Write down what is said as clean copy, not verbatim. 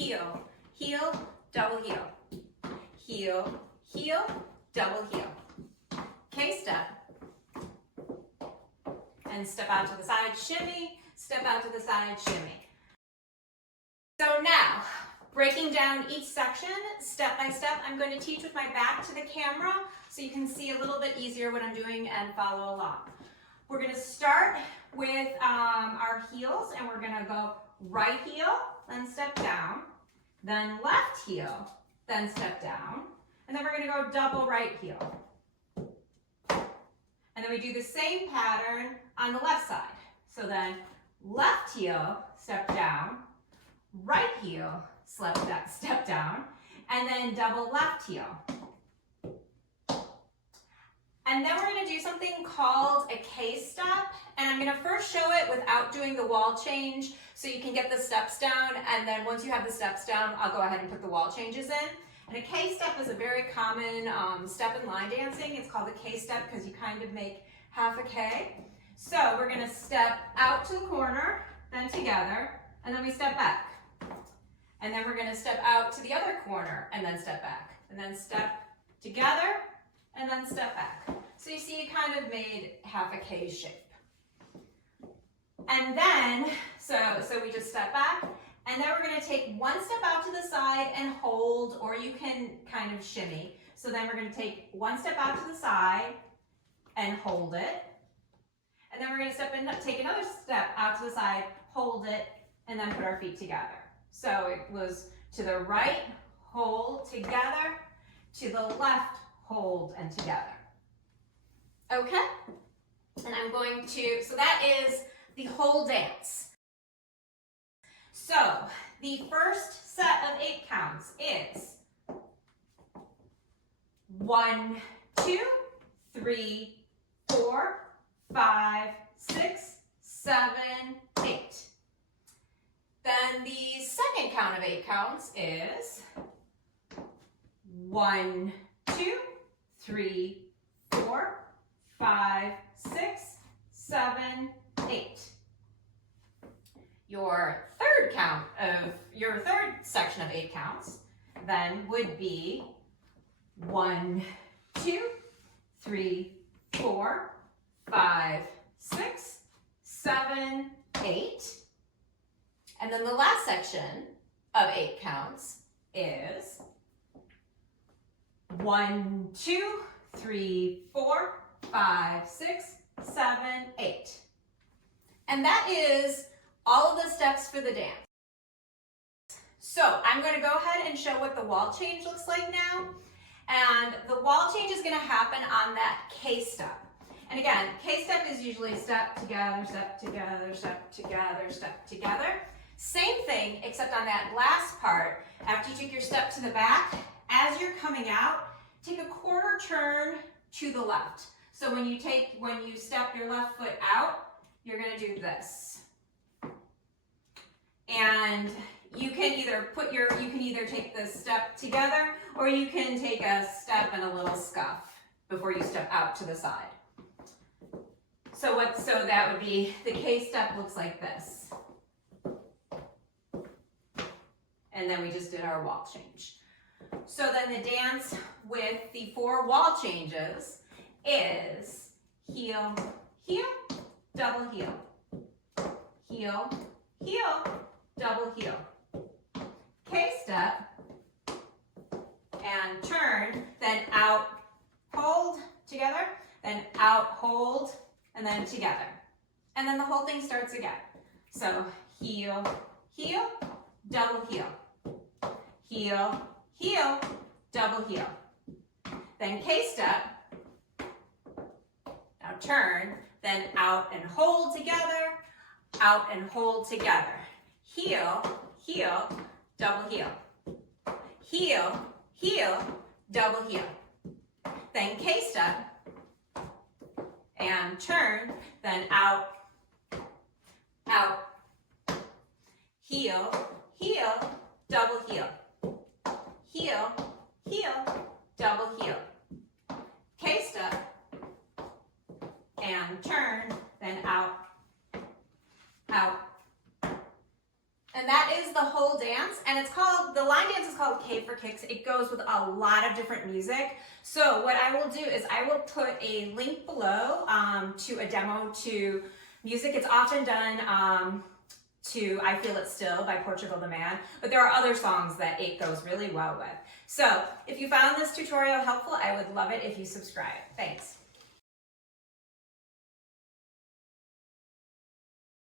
heel, heel, double heel. Heel, heel, double heel. K-step. And step out to the side, shimmy, step out to the side, shimmy. So now, breaking down each section step by step, I'm going to teach with my back to the camera so you can see a little bit easier what I'm doing and follow along. We're going to start with our heels, and we're going to go right heel, then step down, then left heel, then step down, and then we're going to go double right heel. And then we do the same pattern on the left side. So then left heel, step down, right heel, step down, and then double left heel. And then we're going to do something called a K-step, and I'm going to first show it without doing the wall change so you can get the steps down, and then once you have the steps down, I'll go ahead and put the wall changes in. And a K-step is a very common step in line dancing. It's called a K-step because you kind of make half a K. So we're going to step out to the corner, then together, and then we step back. And then we're going to step out to the other corner, and then step back. And then step together, and then step back. So you see you kind of made half a K shape. And then, so we just step back, and then we're going to take one step out to the side and hold, or you can kind of shimmy. So then we're going to take one step out to the side and hold it. And then we're going to take another step out to the side, hold it, and then put our feet together. So it was to the right, hold, together, to the left, hold, and together. Okay? And I'm going to, so that is the whole dance. So the first set of 8 counts is 1, 2, 3, 4, 5, 6, 7, 8. Then the second count of 8 counts is 1, 2, 3, 4, 5, 6, 7, 8. Your third section of 8 counts then would be 1, 2, 3, 4, 5, 6, 7, 8. And then the last section of 8 counts is 1, 2, 3, 4, 5, 6, 7, 8. And that is all of the steps for the dance. So I'm going to go ahead and show what the wall change looks like now. And the wall change is going to happen on that K-step. And again, K-step is usually step together, step together, step together, step together. Same thing, except on that last part, after you take your step to the back, as you're coming out, take a quarter turn to the left. So when you step your left foot out, you're going to do this. And you can either take the step together, or you can take a step and a little scuff before you step out to the side. So that would be, the K-step looks like this. And then we just did our wall change. So then the dance with the 4 wall changes is heel, heel, double heel. Heel, heel, double heel. K-step, and turn, then out, hold, together, then out, hold, and then together. And then the whole thing starts again. So heel, heel, double heel. Heel, heel, double heel. Then K-step, now turn, then out and hold together, out and hold together. Heel, heel, double heel. Heel, heel, double heel. Then K-step, and turn, then out, out. Heel, heel, double heel. Heel, heel, double heel. K-step, and turn, then out, out. And that is the whole dance, and it's called, the line dance is called K for Kicks. It goes with a lot of different music. So what I will do is I will put a link below to a demo to music. It's often done to I Feel It Still by Portugal the Man, but there are other songs that it goes really well with. So if you found this tutorial helpful, I would love it if you subscribe. Thanks.